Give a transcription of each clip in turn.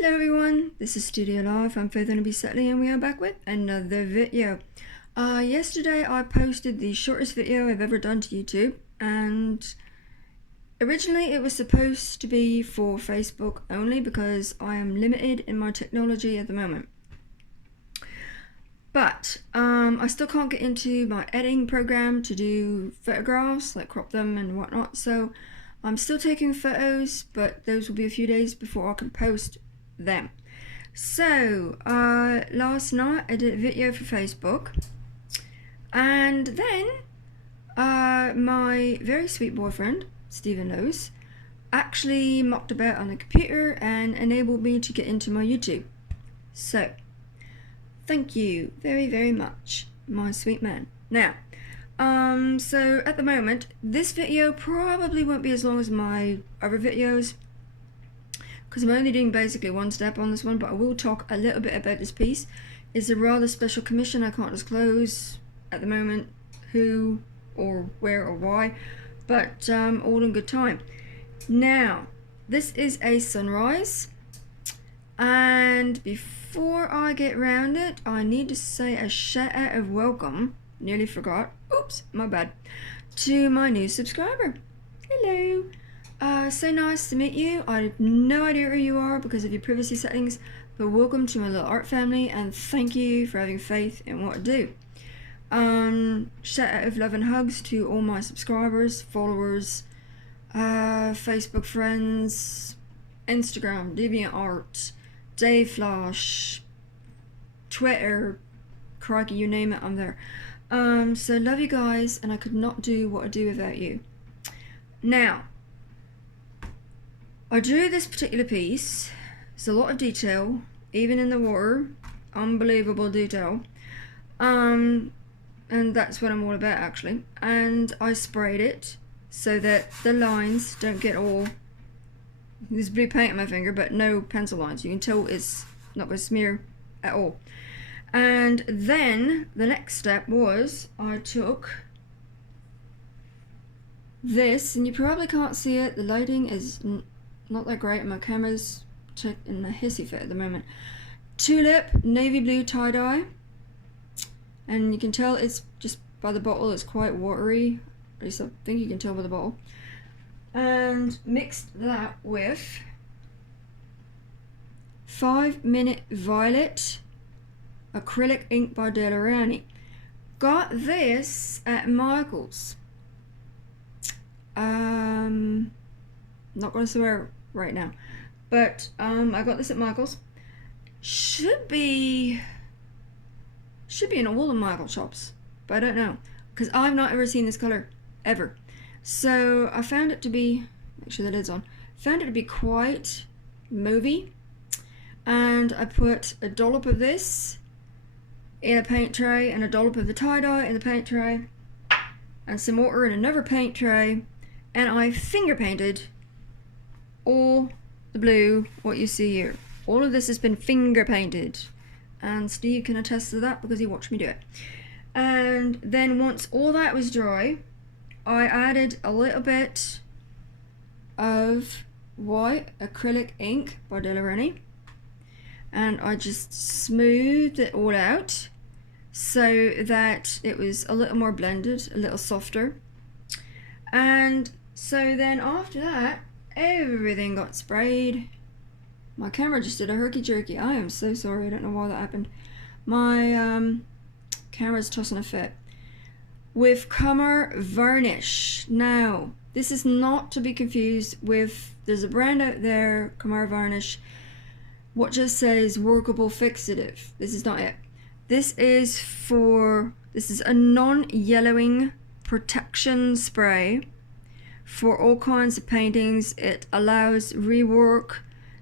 Hello everyone, this is Studiolife. I'm Faith and Setley and we are back with another video. Yesterday I posted the shortest video I've ever done to YouTube, and originally it was supposed to be for Facebook only because I am limited in my technology at the moment. But I still can't get into my editing program to do photographs, like crop them and whatnot, so I'm still taking photos, but those will be a few days before I can post them. So last night I did a video for Facebook, and then my very sweet boyfriend Stephen knows actually mucked about on the computer and enabled me to get into my YouTube. So thank you very much, my sweet man. Now so at the moment this video probably won't be as long as my other videos because I'm only doing basically one step on this one, but I will talk a little bit about this piece. It's a rather special commission. I can't disclose at the moment who or where or why, but all in good time. Now this is a sunrise, and before I get round it I need to say a shout out of welcome, nearly forgot, oops, my bad, to my new subscriber. Hello. So nice to meet you. I have no idea who you are because of your privacy settings, but welcome to my little art family, and thank you for having faith in what I do. Shout out of love and hugs to all my subscribers, followers, Facebook friends, Instagram, DeviantArt, Dayflash, Twitter, crikey, you name it, I'm there. So love you guys, and I could not do what I do without you. Now, I drew this particular piece. It's a lot of detail, even in the water, unbelievable detail. And that's what I'm all about actually. And I sprayed it so that the lines don't get all, there's blue paint on my finger but no pencil lines. You can tell it's not going to smear at all. And then the next step was I took this, and you probably can't see it, the lighting is not that great and my camera's in a hissy fit at the moment. Tulip navy blue tie-dye, and you can tell it's just by the bottle, it's quite watery, at least I think you can tell by the bottle, and mixed that with 5 Minute Violet acrylic ink by Delorani. Got this at Michael's. Not gonna swear right now, but I got this at Michael's. Should be in all the Michael shops, but I don't know because I've not ever seen this color ever. So I found it to be, make sure the lid's on, found it to be quite mauvey, and I put a dollop of this in a paint tray and a dollop of the tie-dye in the paint tray and some water in another paint tray, and I finger painted all the blue, what you see here. All of this has been finger painted, and Steve can attest to that because he watched me do it. And then once all that was dry, I added a little bit of white acrylic ink by Delorani, and I just smoothed it all out so that it was a little more blended, a little softer. And so then after that, everything got sprayed. My camera just did a herky-jerky. I am so sorry, I don't know why that happened. My camera's tossing a fit. With Commer varnish. Now, this is not to be confused with, there's a brand out there, Commer varnish, what just says workable fixative. This is not it. This is a non-yellowing protection spray for all kinds of paintings. It allows rework,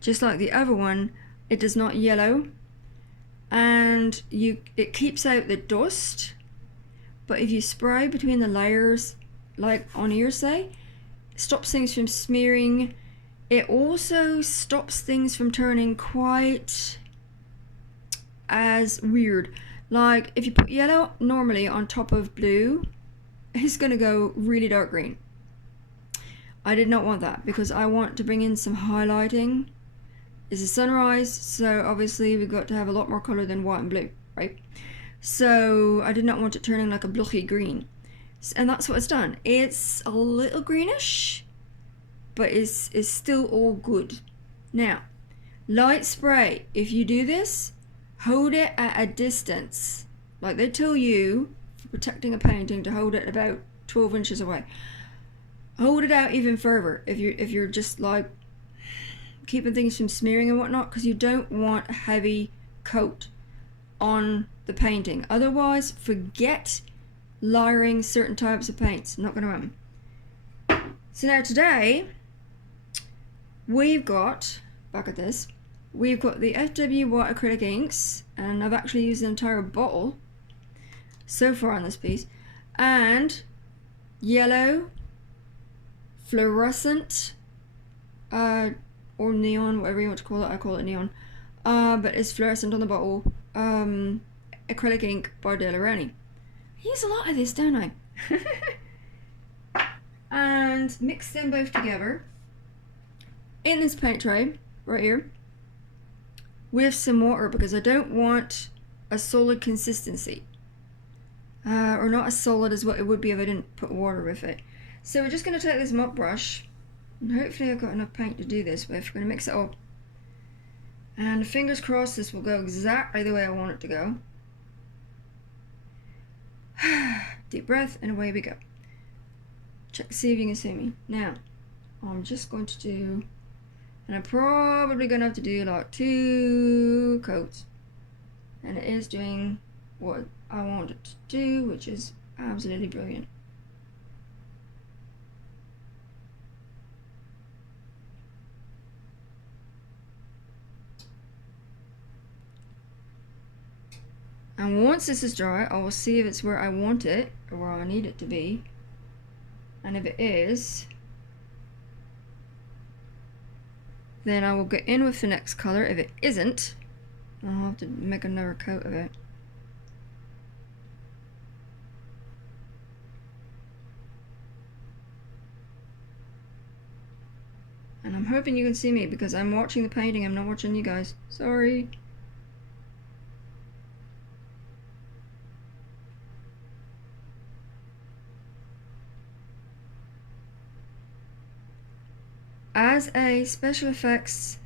just like the other one. It does not yellow, and it keeps out the dust, but if you spray between the layers, like on here say, it stops things from smearing. It also stops things from turning quite as weird. Like if you put yellow normally on top of blue, it's gonna go really dark green. I did not want that because I want to bring in some highlighting is a sunrise, so obviously we've got to have a lot more color than white and blue, right? So I did not want it turning like a bluey green, and that's what it's done. It's a little greenish, but it's still all good. Now, light spray, if you do this, hold it at a distance. Like they tell you for protecting a painting to hold it about 12 inches away. Hold it out even further if you're just like keeping things from smearing and whatnot, because you don't want a heavy coat on the painting. Otherwise, forget layering certain types of paints. Not going to happen. So now today, we've got, back at this, we've got the FW white acrylic inks, and I've actually used an entire bottle so far on this piece, and yellow, fluorescent, or neon, whatever you want to call it. I call it neon, but it's fluorescent on the bottle. Acrylic ink by De La Roni. I use a lot of this, don't I? And mix them both together in this paint tray right here with some water, because I don't want a solid consistency, or not as solid as what it would be if I didn't put water with it. So we're just going to take this mop brush, and hopefully I've got enough paint to do this with. We're going to mix it up, and fingers crossed this will go exactly the way I want it to go. Deep breath, and away we go. Check to see if you can see me. Now, I'm just going to do, and I'm probably going to have to do like 2 coats. And it is doing what I want it to do, which is absolutely brilliant. And once this is dry, I will see if it's where I want it, or where I need it to be. And if it is, then I will get in with the next color. If it isn't, I'll have to make another coat of it. And I'm hoping you can see me, because I'm watching the painting, I'm not watching you guys. Sorry. As a special effects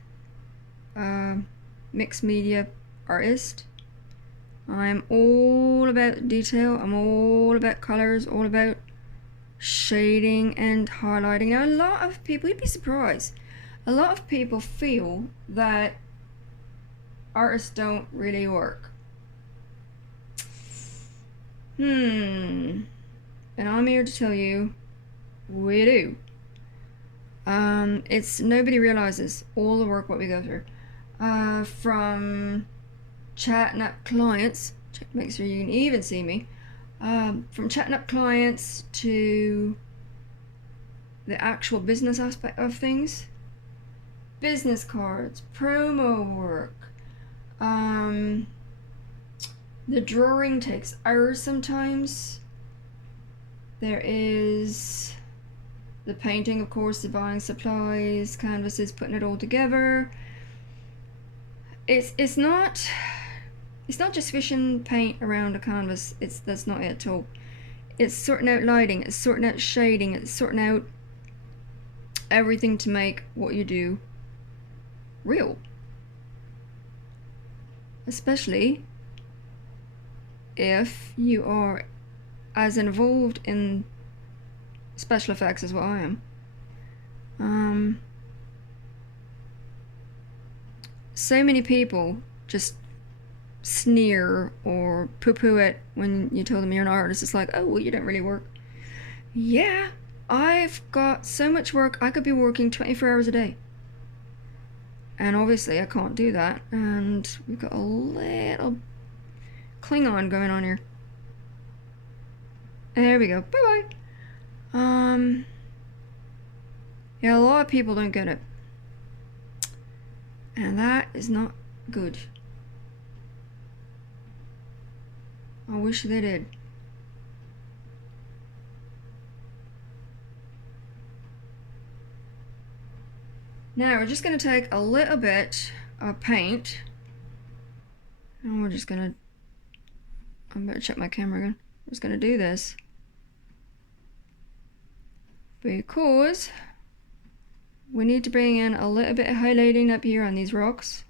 mixed media artist, I'm all about detail, I'm all about colors, all about shading and highlighting. Now, a lot of people, you'd be surprised, a lot of people feel that artists don't really work. And I'm here to tell you, we do. It's, nobody realizes all the work what we go through, from chatting up clients, check to make sure you can even see me, from chatting up clients to the actual business aspect of things, business cards, promo work, the drawing takes hours sometimes. There is the painting, of course, the buying supplies, canvases, putting it all together. It's not just fishing paint around a canvas. That's not it at all. It's sorting out lighting, it's sorting out shading, it's sorting out everything to make what you do real. Especially if you are as involved in special effects as what I am. So many people just sneer or poo-poo it when you tell them you're an artist. It's like, oh, well, you don't really work. Yeah, I've got so much work, I could be working 24 hours a day. And obviously I can't do that, and we've got a little Klingon going on here. There we go, bye-bye. Yeah, a lot of people don't get it, and that is not good. I wish they did. Now we're just going to take a little bit of paint, and we're just going to, I better check my camera again. I'm just going to do this because we need to bring in a little bit of highlighting up here on these rocks.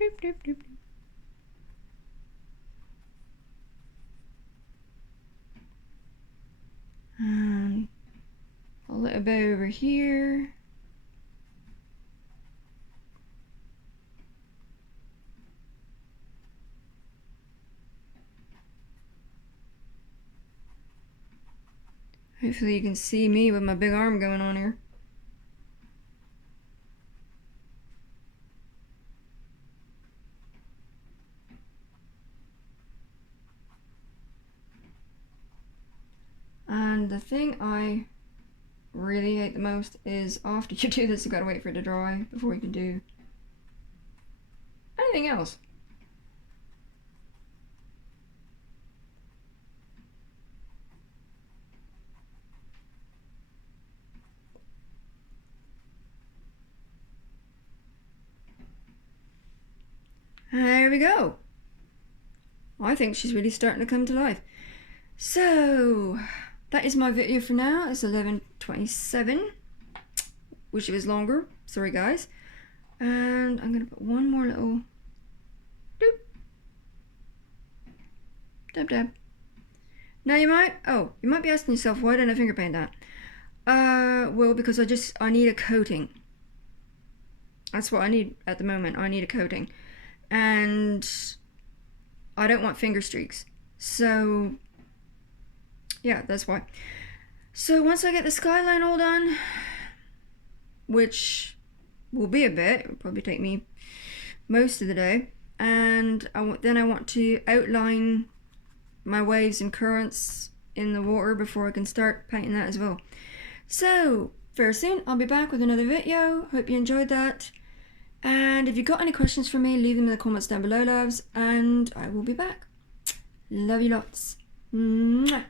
Doop, doop, doop. And a little bit over here. Hopefully you can see me with my big arm going on here. And the thing I really hate the most is after you do this, you've got to wait for it to dry before you can do anything else. There we go. I think she's really starting to come to life. So that is my video for now. It's 11:27. Wish it was longer. Sorry guys. And I'm gonna put one more little doop. Dab dab. Now you might be asking yourself, why didn't I finger paint that? Well, because I need a coating. That's what I need at the moment. I need a coating. And I don't want finger streaks. So yeah, that's why. So once I get the skyline all done, which will be a bit, it'll probably take me most of the day, and then I want to outline my waves and currents in the water before I can start painting that as well. So very soon I'll be back with another video. Hope you enjoyed that. And if you've got any questions for me, leave them in the comments down below, loves, and I will be back. Love you lots. Mwah.